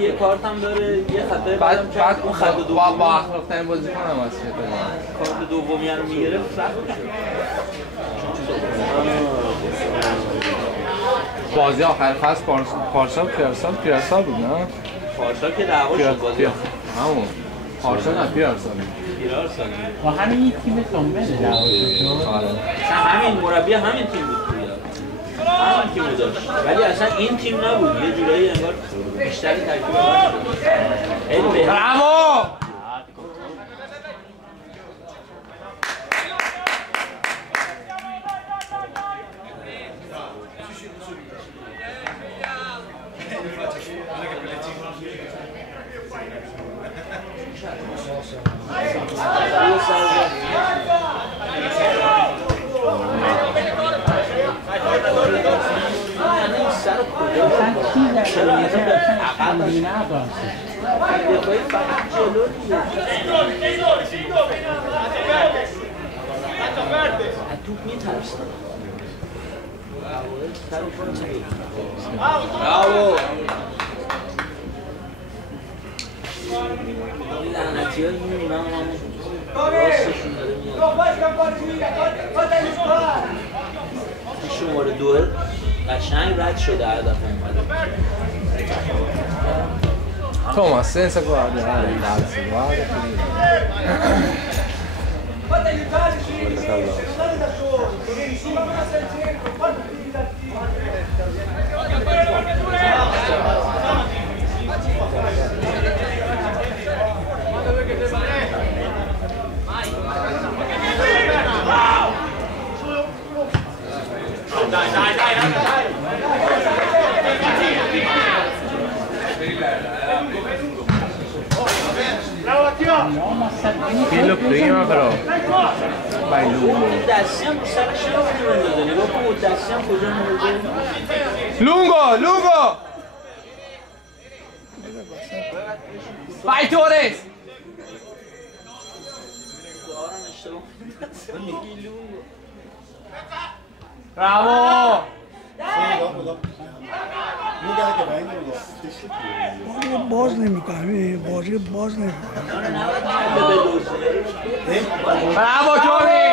یه کارت هم داره، یه خطای بعد اون خط دوم با اخلاق‌ترین بازیکن هم هست که کارت دومی رو میگرفت سخت می‌شد. بازی آخر فصل پارسال پیرسال بود نه؟ پارسال که دعوا شد بازی همون پارسال نه پیرسال با همین تیم سومه دعوا شد. آره همین مربی همین تیم بود همین تیم داشت ولی اصلا این تیم نبود، یه جورایی انگار بیشتری ترکیب داشت. برافو! توپ میترسه. برافو. این لعنتی ها میبینم راستشون داره میاد. شماره 2 قشنگ رد شده هر دفعه اومده. Thomas, senza guardare l'alzo, guarda Quello prima però vai lungo lungo vai Torres bravo باز نمیکنه بازی باز نمیکنه bravo Tony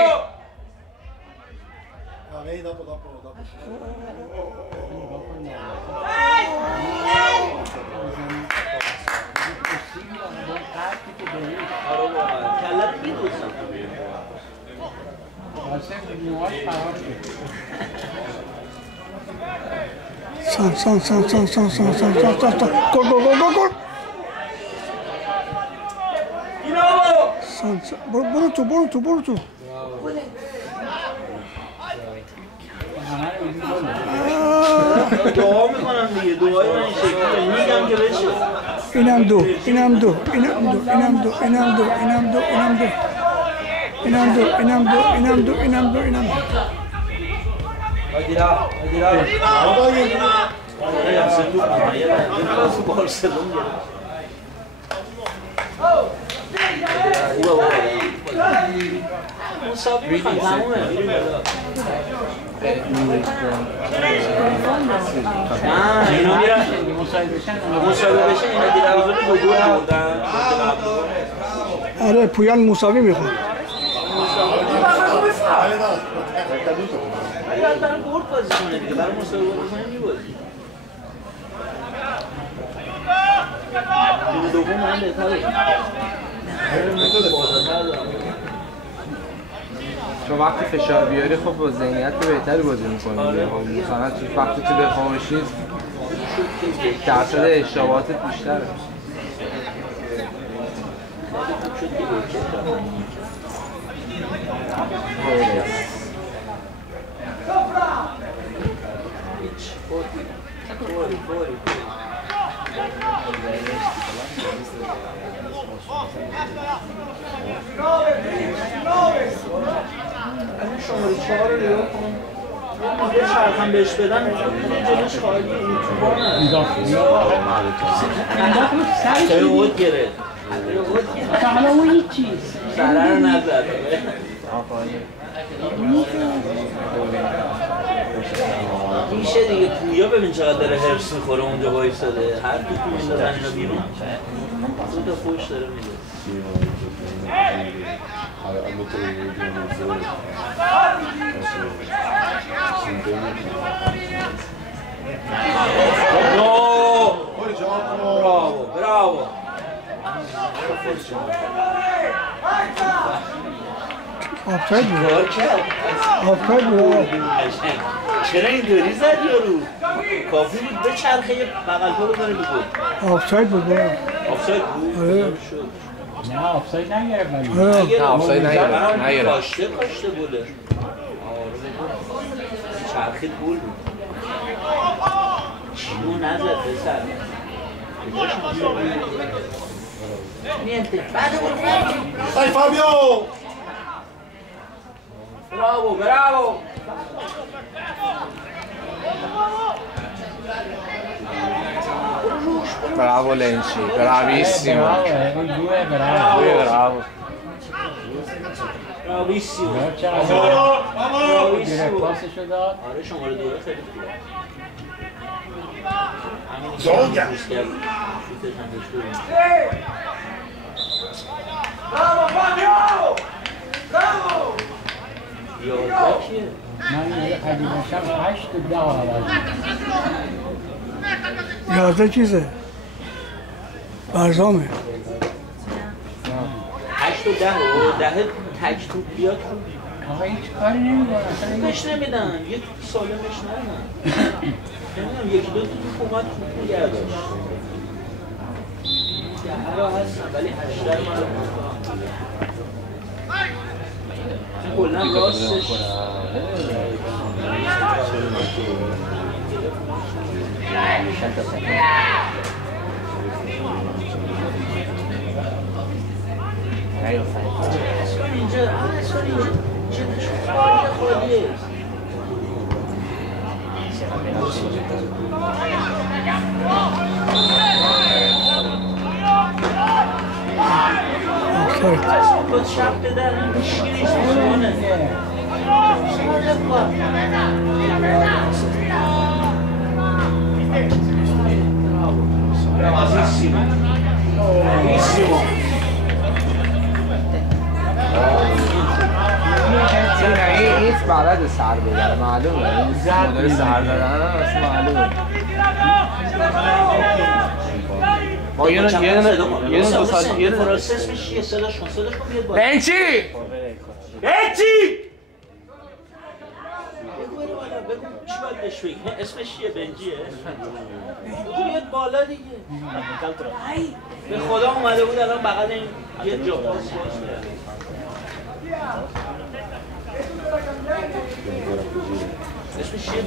گل برو تو دعا میکنم دیگه، دعای من این شکلیه، میگم که بشه. اینم دو آره پویان مساوی میخواد. برای برد بازی کنه دیگه، برای مسابقه بازی کنه میبازی. دیگه دوم من بهتره. چون وقتی فشار بیاری خب با ذهنیت بهتری بازی می‌کنی. مثلا وقتی تو دفاع باشی درصد اشتباهاتت بیشتره. شماره 4 رو نگاه کن. یه شرط هم بهش بدن جلوش خالی حتی اوت گرفت. حالا اون هیچ چیز ضرر نزد. میشه دیگه پویا ببین چقدر داره هرس میخوره اونجا وایساده هر توپی میندازن اینا بیرون دو تا پشت داره میده براو براو آفساید بود آفساید بود چرا اینطوری زد یارو کافی بود به چرخه بغل پا بزنه به گل آفساید بود آفساید بود نه آفساید نگرفت ولی نه آفساید نگرفت کاشته گله چرخید گل بود چیو نزد بسر Dai Fabio! Bravo, bravo! Bravo Lenci, bravissimo. اون دوه برای Bravo. Bravissimo! گره پاسشو داد آره شماره دوره خیلی خوبه Gioia! Bravo Fabio! Bravo! کیه؟ من اگه باشم 8 تا 10 عوض 11 چیزه برزامه 8 و 10 تک توپ بیاد خوب آقا هیچ کاری نمی‌کنه اصلا بهش نمیدن یه توپ سالمش ندن نمیدونم یکی دو توپ اومد خوب نگه داشت 10 را هستن ولی 8 را من کلا راستش اینجا خالیه با شب بدن شیریش میشونه Bravissimo. Bravissimo. این بلد سر بزنه معلومه این مدل سر دادن است معلومه ما یه دو سال پروسس میشه صداش کن بیاد بالا بنچی بگو چی باید بهش بگی اسمش چیه بنجیه بیاد بالا دیگه به خدا اومده بود الان بغل این یه جا باز اسمش چیه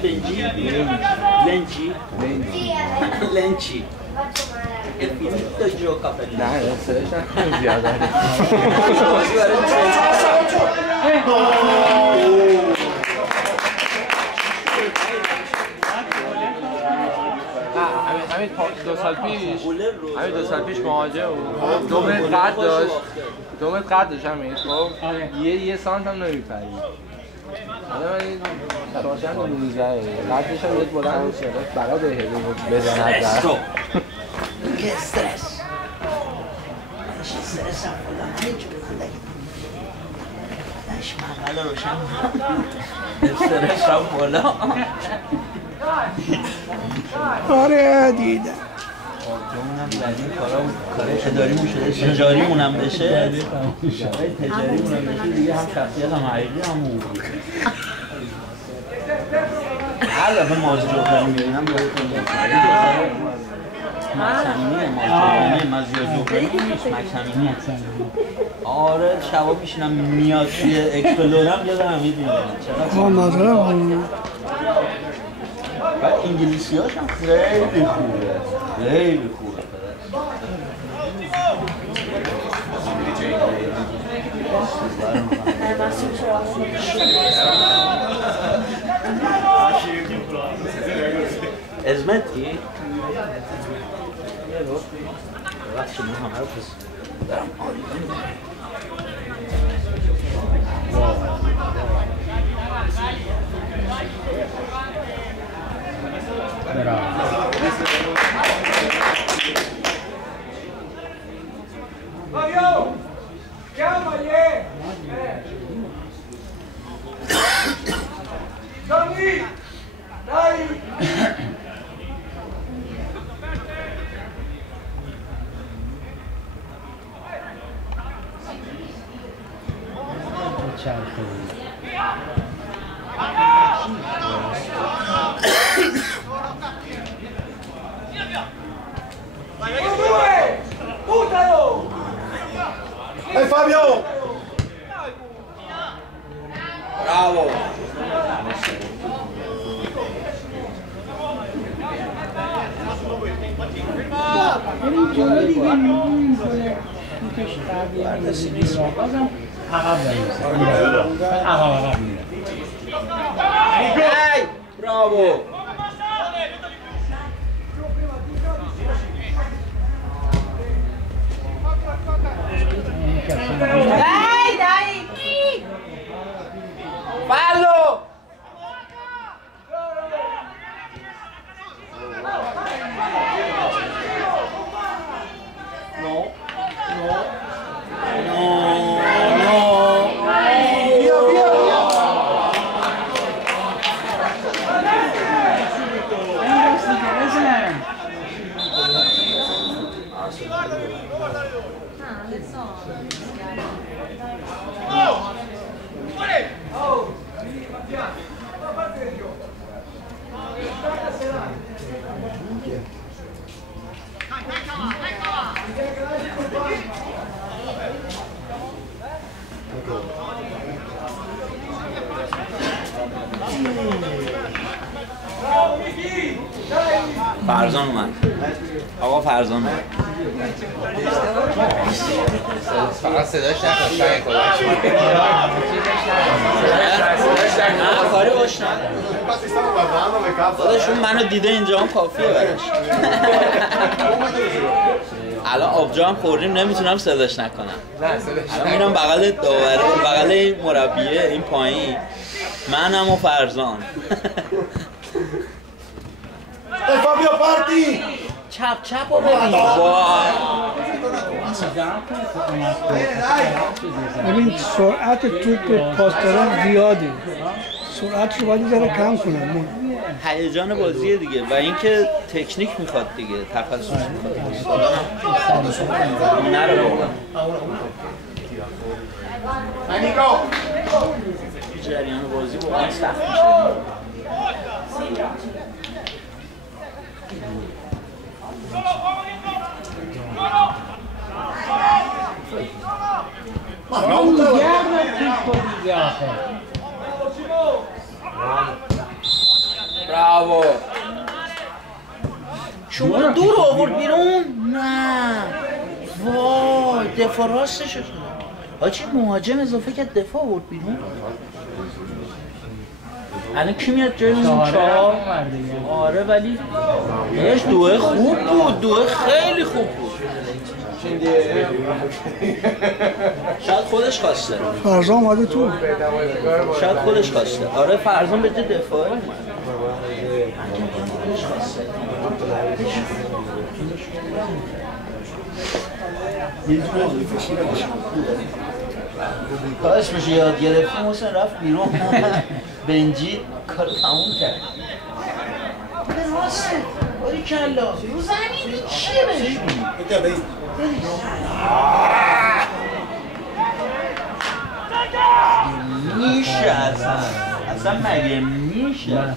بنجی لنچی finito gioca per نه سرش نکنیم زیاده همین دو سال پیش مهاجم بود 2 متر قد داشت 2 متر قد داشت همین خب یه سانت هم نمیپرید حالا من این شاشن 19 قدش هم یک بلند شده بلد هدو بزند در Che stress! Ci stressa quella Dai, magari lo siamo. Stressa quella. آره دیدم اونم بعدی کار اداریمون شده تجاریمون هم بشه تجاریمون هم بشه دیگه هم شخصیت هم حقیقی هم اون هر دفعه مازی جوکاری میبینم مکسمینی مازی جوکاری نیست مکسمینی آره شبا میشینم میاد توی اکسپلورم یادم هم میبینم ما مذرم بعد انگلیسی هاش هم خیلی خوبه خیلی خوبه ازمتی؟ وقتی من همه رو پس دارم آلی Dai Fabio! Bravo! این جلو دیگه این گل توش قبلی بازم عقب نمی‌سه عقب میره Bravo! Dai, dai! Fallo! فرزان اومد. آقا فرزان اومد. فقط صداش نکن شاید خودش نه کاری باش ندارم. داداش اون منو دیده اینجا هم کافیه براش. الان آبجو هم خوردیم نمیتونم صداش نکنم. الان میرم بغل داوره بغل این مربیه این پایین منم و فرزان. Dai Fabio parti! چپ چپ رو ببین. وای. ببین سرعت توپ پاس دادن زیاده. سرعتش رو باید یه ذره کم کنم. هیجان بازیه دیگه و اینکه تکنیک میخواد دیگه تخصص میخواد. نره بابا. جریان بازی واقعا سخت میشه. براو. شما رو دور آورد بیرون؟ نه. وای دفاع راستش شد. آچی مهاجم اضافه کرد دفاع آورد بیرون. الان کی میاد جای اون چهار؟ آره ولی یهش دوه خوب بود. دوه خیلی خوب بود. شاید خودش خواسته. فرزان اومده تو. شاید خودش خواسته. آره فرزان به جای دفاعی اومد. خودش خواسته. کاش میشه یاد گرفتیم حسین رفت بیرون. بنجی کار تموم کرد. به راسته باری کلا رو زمین چیه بهش میشه اصلا مگه میشه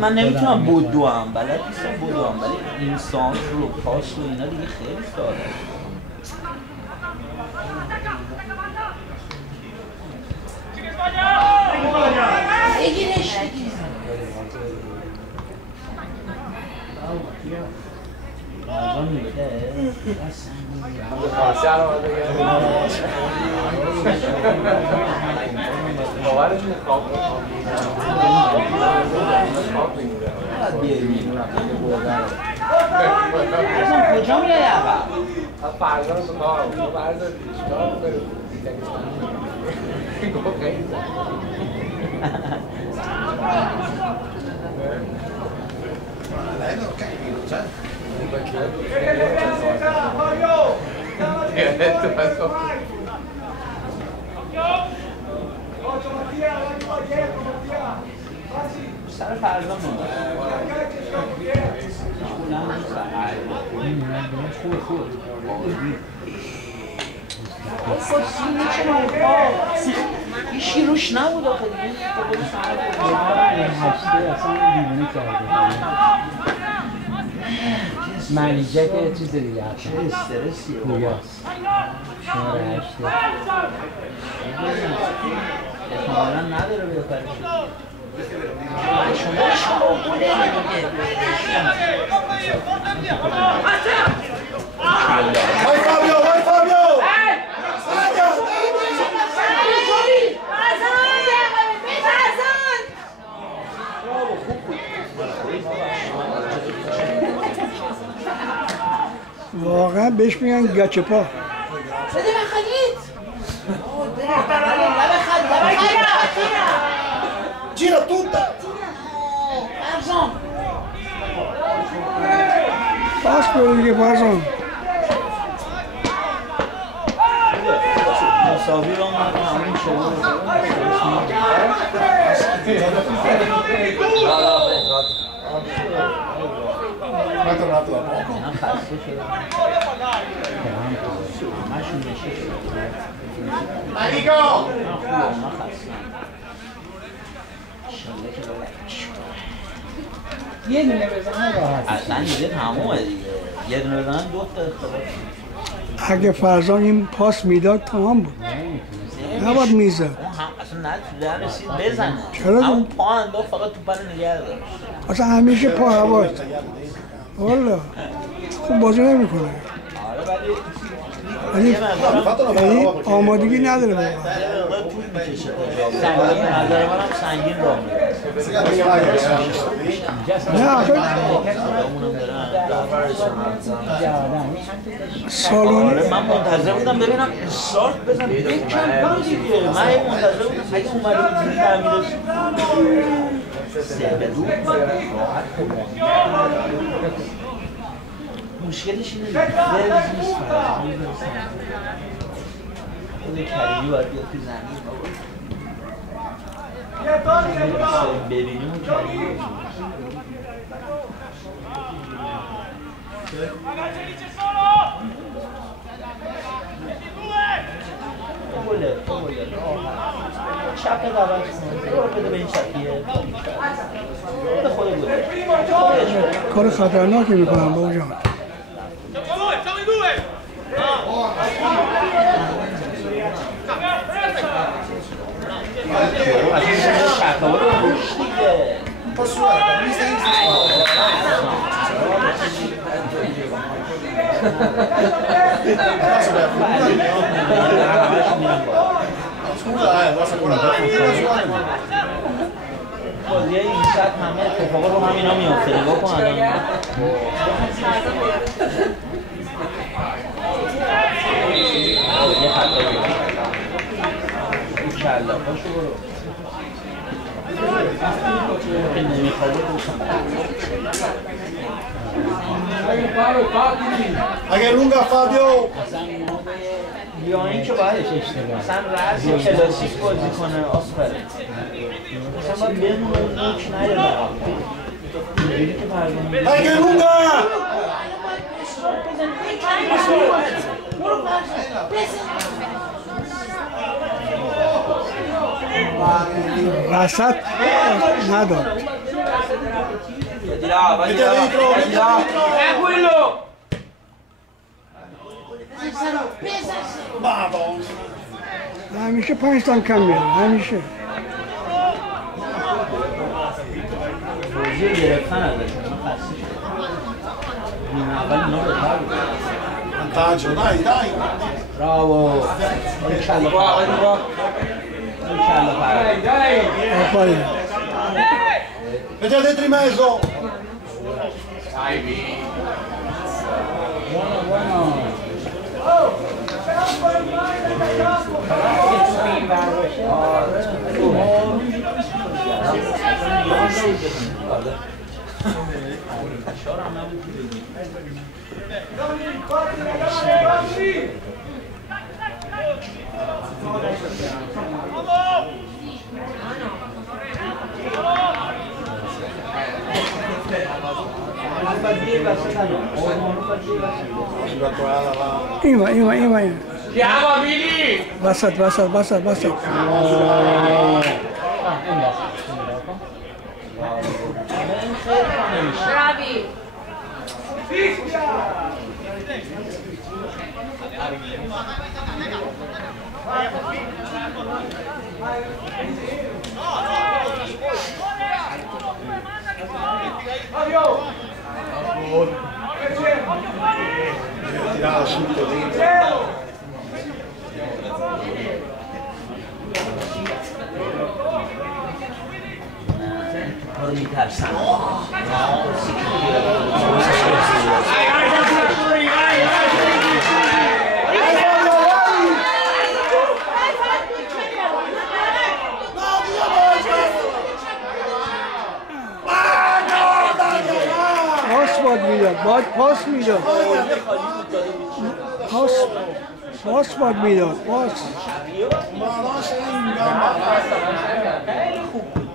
من نمیتونم بودو هم بلد نیستم بودو هم ولی انسان رو پاس و اینا دیگه خیلی ساده بگیرش کجا میای عقب؟ فرزان تو کار فرزان چیکار می‌کنی؟ سر فردا هیچی روش نبود آخه منیجه که چیز دیگه هست چه استرسیه گویاست شماره 8 احتمالا نداره بهتره شما بوده Vai Fabio, vai Fabio! واقعا بهش میگن گچه پا. بده بخرید. Gira tutta! ارزان. پاس برو دیگه فرزان. مساوی رو من همین شده Ma è tornato da poco? من خسته شدم همشون نشست Manico! من خوبم من خستم انشالله که بلد یه دونه بزنه راحت اصلا دیگه تمومه دیگه یه دونه بزنن دو تا اختلاف اگه فرزان این پاس میداد تمام بود. نباید میزد. اون هم اصلا نه رسید بزنه چرا؟ همون پا انداخت فقط توپ رو نگه داشت اصلا همیشه پا هواست. والا خوب بازی نمیکنه. آره ولی یعنی آمادگی نداره واقعا. طول میکشه سنگین نظر من هم سنگین راه میره نه آخه سالونی آره من منتظر بودم ببینم استارت بزن بکن برو دیگه من هی منتظر بودم اگه اومده بود زیر نمیرسید 3-2 راحت مشکلش اینه ورز نیست خود کریمی باید بیاد تو زمین ببینیم اون کریمی گله چپ قبل بده به این چپیه بده خود گله کار خطرناکی میکنم با جان. Scusa, basta guardare. بازی این ساعت همه اتفاقا رو همینا میافته نگاه کن الان یه خطایی این کلا پاشو برو که نمیخوابه Anche lunga Fabio! یا این که باید مثلا رأس کلاسیک بازی کنه آسفره مثلا باید بمونه نوک نیاد اینجوری که پردونه Anche lunga! وسط نداد. Metti dentro, metti dentro! Madonna! همیشه 5 تا کم میاد. همیشه. بازی رو گرفتن ازش من خسته شدم نیمه اول اینا بهتر بود Vantaggio, dai, dai! براوو کلا پرد کلا پرد آفرین. Metti dentro in mezzo! فشار هم نبود که بگیم. Ima. Basat. Bravi. Tirava subito dentro. کارو میترسن پاس میداد پاس باید میداد پاس خیلی خوب بود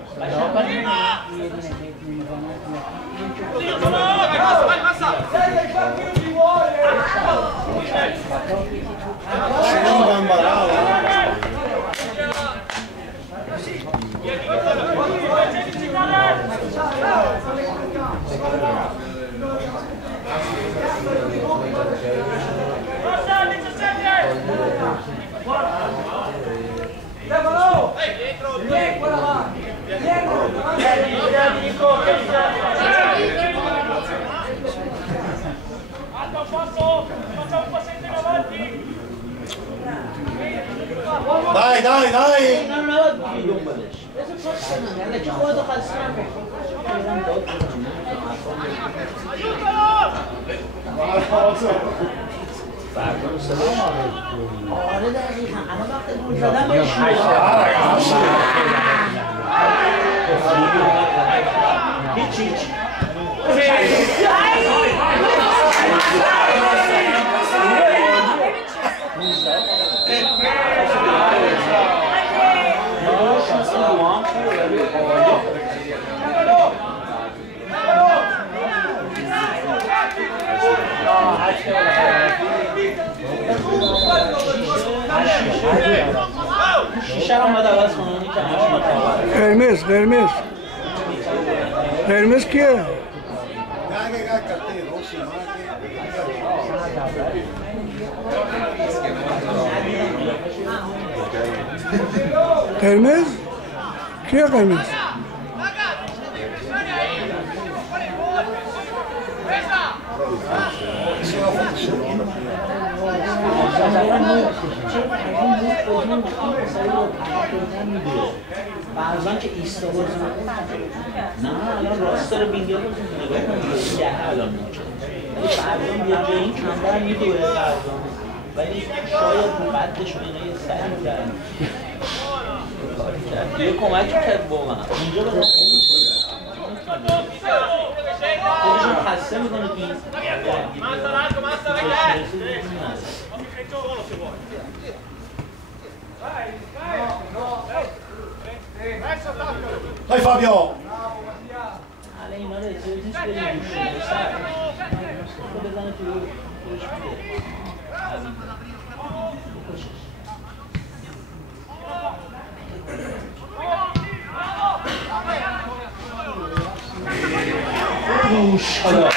Dai! اینا رو نباید بودی دنبالش بذار پاس کنم یعنی که خودتو خسته آره دقیقا الان وقت گل زدن باید هیچ شیشه هم باید عوض کنونی که قرمز کیه؟ قرمز؟ کیه قرمز؟ فرزان که ایستا بازی نه الان راست رو بینگل بازی نگاه کنید ده الان میشه ولی فرزان بیا جایی کمبر میدوه فرزان ولی شاید رو قدش و اینا یه سری کرد کاری کرد یه کمک کرد با من اینجا رو خودشون خسته میکنه که این Dai Fabio! حالا اینا رو احتیاج نیست بریم گوشه سر خود بزنه توی روش میده بکشش حالا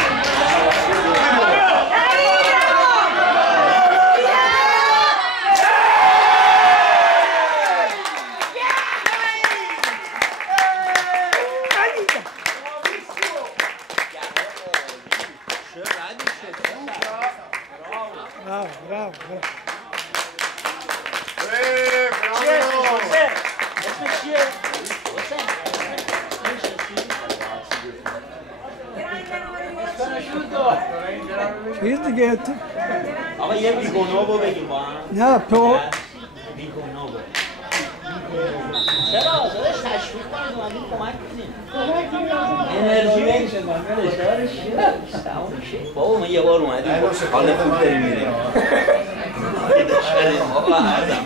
Bravo. چیز دیگه آقا یه بیگونوبو بگیم با هم نه تو بیگونوبو چرا؟ داداش تشویق کنید اومدید کمک کنید انرژی فشارش تموم شد بابا ما یه بار اومدیم حالا خوب داریم میریم آقا هردم